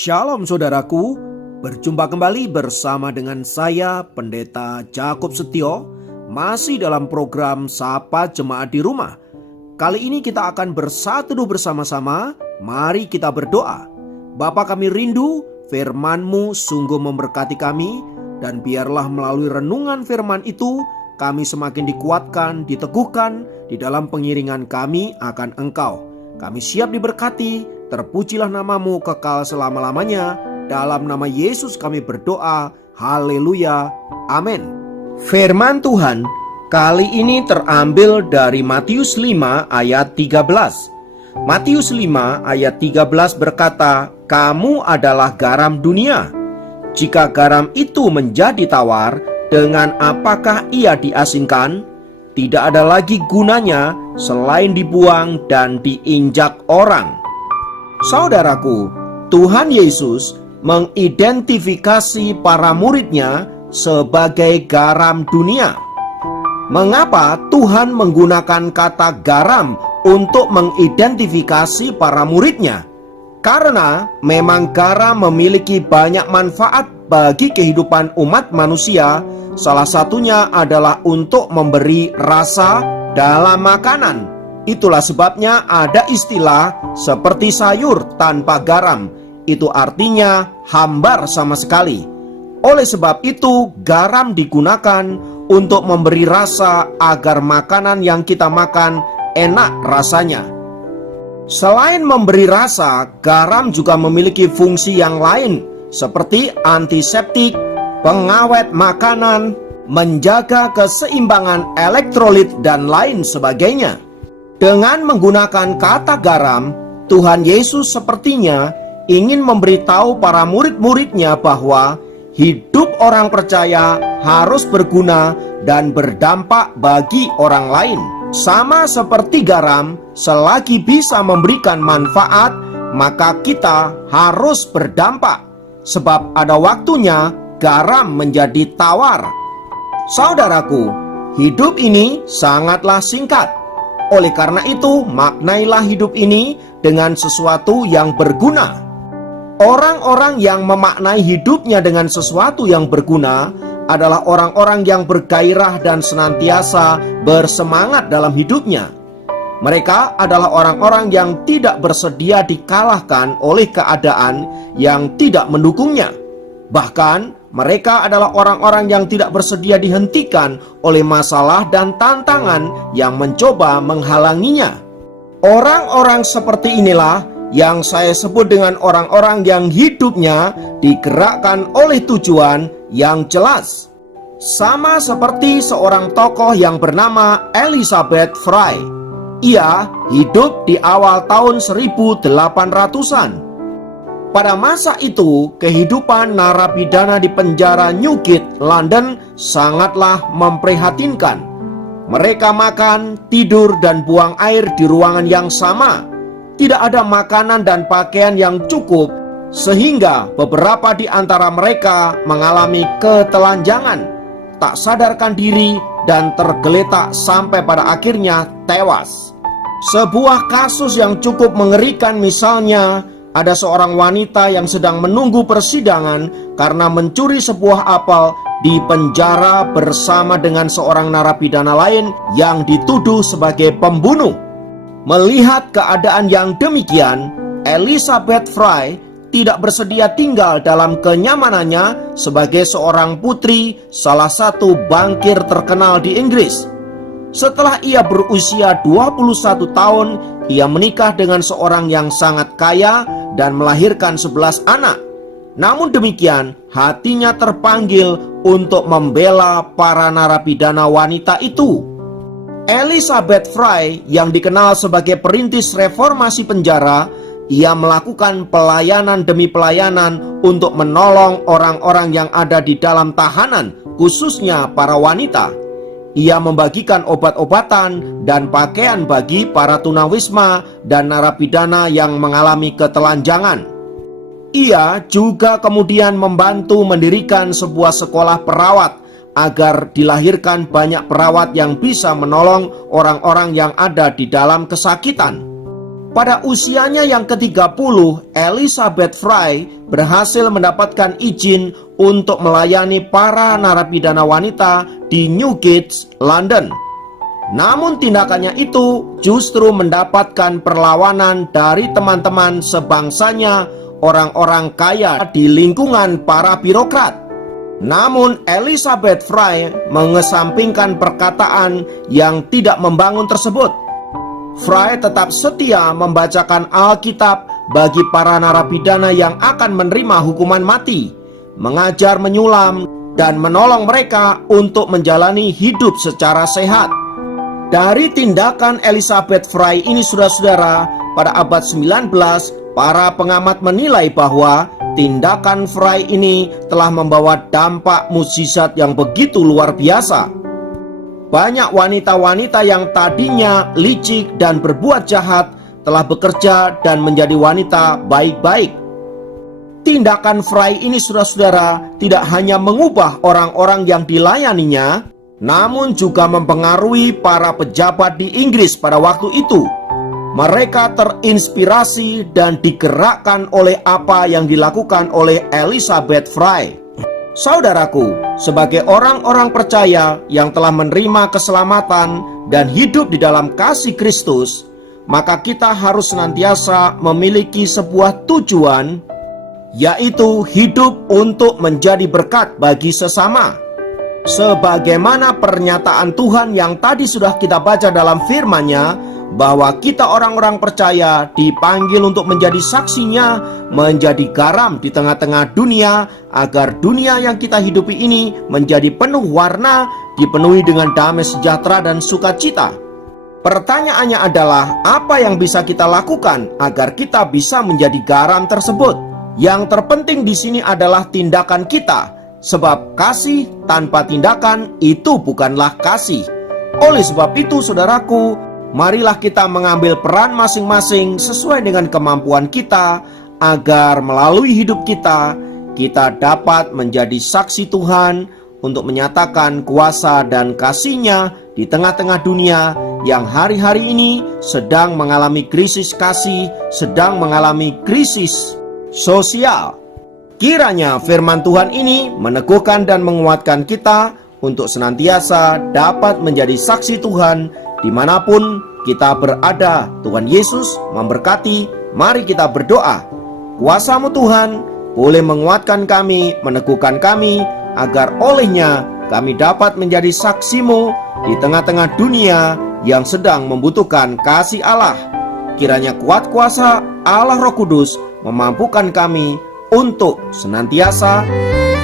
Shalom saudaraku, berjumpa kembali bersama dengan saya Pendeta Jakob Setio, masih dalam program Sapa Jemaat di Rumah. Kali ini kita akan berseteduh bersama-sama, mari kita berdoa. Bapa kami rindu, firman-Mu sungguh memberkati kami, dan biarlah melalui renungan firman itu, kami semakin dikuatkan, diteguhkan di dalam pengiringan kami akan Engkau. Kami siap diberkati. Terpujilah namamu kekal selama-lamanya. Dalam nama Yesus kami berdoa. Haleluya. Amin. Firman Tuhan kali ini terambil dari Matius 5 ayat 13. Matius 5 ayat 13 berkata, "Kamu adalah garam dunia. Jika garam itu menjadi tawar, dengan apakah ia diasingkan? Tidak ada lagi gunanya selain dibuang dan diinjak orang." Saudaraku, Tuhan Yesus mengidentifikasi para muridnya sebagai garam dunia. Mengapa Tuhan menggunakan kata garam untuk mengidentifikasi para muridnya? Karena memang garam memiliki banyak manfaat bagi kehidupan umat manusia. Salah satunya adalah untuk memberi rasa dalam makanan. Itulah sebabnya ada istilah seperti sayur tanpa garam. Itu artinya hambar sama sekali. Oleh sebab itu, garam digunakan untuk memberi rasa agar makanan yang kita makan enak rasanya. Selain memberi rasa, garam juga memiliki fungsi yang lain seperti antiseptik, pengawet makanan, menjaga keseimbangan elektrolit, dan lain sebagainya. Dengan menggunakan kata garam, Tuhan Yesus sepertinya ingin memberitahu para murid-muridnya bahwa hidup orang percaya harus berguna dan berdampak bagi orang lain. Sama seperti garam, selagi bisa memberikan manfaat, maka kita harus berdampak. Sebab ada waktunya garam menjadi tawar. Saudaraku, hidup ini sangatlah singkat. Oleh karena itu, maknailah hidup ini dengan sesuatu yang berguna. Orang-orang yang memaknai hidupnya dengan sesuatu yang berguna adalah orang-orang yang bergairah dan senantiasa bersemangat dalam hidupnya. Mereka adalah orang-orang yang tidak bersedia dikalahkan oleh keadaan yang tidak mendukungnya. Bahkan, mereka adalah orang-orang yang tidak bersedia dihentikan oleh masalah dan tantangan yang mencoba menghalanginya. Orang-orang seperti inilah yang saya sebut dengan orang-orang yang hidupnya digerakkan oleh tujuan yang jelas. Sama seperti seorang tokoh yang bernama Elizabeth Fry. Ia hidup di awal tahun 1800-an. Pada masa itu, kehidupan narapidana di penjara Newgate, London sangatlah memprihatinkan. Mereka makan, tidur, dan buang air di ruangan yang sama. Tidak ada makanan dan pakaian yang cukup, sehingga beberapa di antara mereka mengalami ketelanjangan, tak sadarkan diri, dan tergeletak sampai pada akhirnya tewas. Sebuah kasus yang cukup mengerikan misalnya, ada seorang wanita yang sedang menunggu persidangan karena mencuri sebuah apel di penjara bersama dengan seorang narapidana lain yang dituduh sebagai pembunuh. Melihat keadaan yang demikian, Elizabeth Fry tidak bersedia tinggal dalam kenyamanannya sebagai seorang putri salah satu bankir terkenal di Inggris. Setelah ia berusia 21 tahun, ia menikah dengan seorang yang sangat kaya dan melahirkan 11 anak. Namun demikian, hatinya terpanggil untuk membela para narapidana wanita itu. Elizabeth Fry yang dikenal sebagai perintis reformasi penjara, ia melakukan pelayanan demi pelayanan untuk menolong orang-orang yang ada di dalam tahanan, khususnya para wanita. Ia membagikan obat-obatan dan pakaian bagi para tunawisma dan narapidana yang mengalami ketelanjangan. Ia juga kemudian membantu mendirikan sebuah sekolah perawat agar dilahirkan banyak perawat yang bisa menolong orang-orang yang ada di dalam kesakitan. Pada usianya yang ke-30, Elizabeth Fry berhasil mendapatkan izin untuk melayani para narapidana wanita di Newgate, London. Namun tindakannya itu justru mendapatkan perlawanan dari teman-teman sebangsanya, orang-orang kaya di lingkungan para birokrat. Namun Elizabeth Fry mengesampingkan perkataan yang tidak membangun tersebut. Fry tetap setia membacakan Alkitab bagi para narapidana yang akan menerima hukuman mati, mengajar menyulam, dan menolong mereka untuk menjalani hidup secara sehat. Dari tindakan Elizabeth Fry ini, saudara-saudara, pada abad 19, para pengamat menilai bahwa tindakan Fry ini telah membawa dampak mukjizat yang begitu luar biasa. Banyak wanita-wanita yang tadinya licik dan berbuat jahat telah bekerja dan menjadi wanita baik-baik. Tindakan Fry ini, saudara-saudara, tidak hanya mengubah orang-orang yang dilayaninya, namun juga mempengaruhi para pejabat di Inggris pada waktu itu. Mereka terinspirasi dan digerakkan oleh apa yang dilakukan oleh Elizabeth Fry. Saudaraku, sebagai orang-orang percaya yang telah menerima keselamatan dan hidup di dalam kasih Kristus, maka kita harus senantiasa memiliki sebuah tujuan, yaitu hidup untuk menjadi berkat bagi sesama. Sebagaimana pernyataan Tuhan yang tadi sudah kita baca dalam firman-Nya, bahwa kita orang-orang percaya dipanggil untuk menjadi saksinya, menjadi garam di tengah-tengah dunia, agar dunia yang kita hidupi ini menjadi penuh warna, dipenuhi dengan damai sejahtera dan sukacita. Pertanyaannya adalah, apa yang bisa kita lakukan agar kita bisa menjadi garam tersebut? Yang terpenting di sini adalah tindakan kita. Sebab kasih tanpa tindakan itu bukanlah kasih. Oleh sebab itu, saudaraku, marilah kita mengambil peran masing-masing sesuai dengan kemampuan kita, agar melalui hidup kita, kita dapat menjadi saksi Tuhan untuk menyatakan kuasa dan kasih-Nya di tengah-tengah dunia yang hari-hari ini sedang mengalami krisis kasih, sedang mengalami krisis sosial. Kiranya firman Tuhan ini meneguhkan dan menguatkan kita untuk senantiasa dapat menjadi saksi Tuhan dimanapun kita berada. Tuhan Yesus memberkati. Mari kita berdoa. Kuasa-Mu Tuhan boleh menguatkan kami, meneguhkan kami, agar olehnya kami dapat menjadi saksi-Mu di tengah-tengah dunia yang sedang membutuhkan kasih Allah. Kiranya kuat kuasa Allah Roh Kudus memampukan kami untuk senantiasa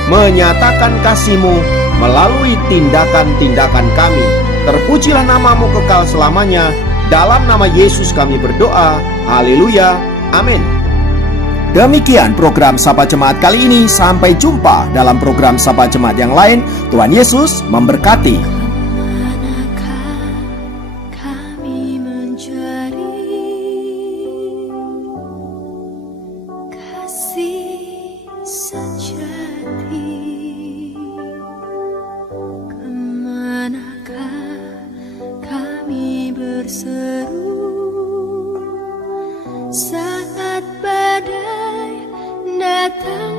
menyatakan kasih-Mu melalui tindakan-tindakan kami. Terpujilah nama-Mu kekal selamanya. Dalam nama Yesus kami berdoa. Haleluya. Amin. Demikian program Sapa Jemaat kali ini. Sampai jumpa dalam program Sapa Jemaat yang lain. Tuhan Yesus memberkati. Saat badai datang